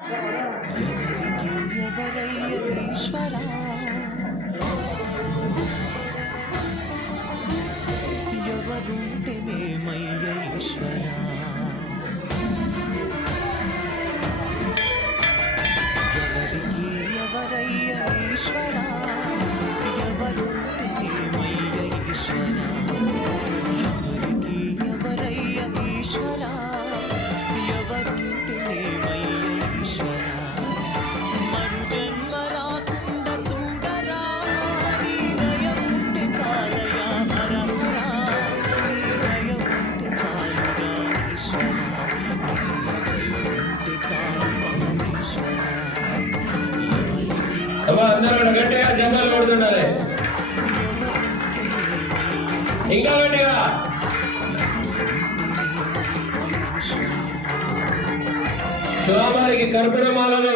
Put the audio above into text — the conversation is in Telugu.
ఎవరికి ఎవరయ్య ఈశ్వరా, ఎవరుంటేనేమయ్య ఈశ్వరా, ఎవరికి ఎవరయ్య ఈశ్వరా, ఎవరుంటేనేమయ్య ఈశ్వరా, ఎవరికి ఎవరయ్య ఈశ్వరా, ఎవరుంటేనేమయ్య ఈశ్వరా, మరు జన్మ రాకుండా చూడరా, నీ దయ ఉంటే చాలయా హర హర, నీ దయ ఉంటే చాలురా ఈశ్వరా, నీ దయ ఉంటే చాలు పరమేశ్వరా, ఎవరికి ఇంకా గట్టిగా స్వామికి కర్పూర మాలలు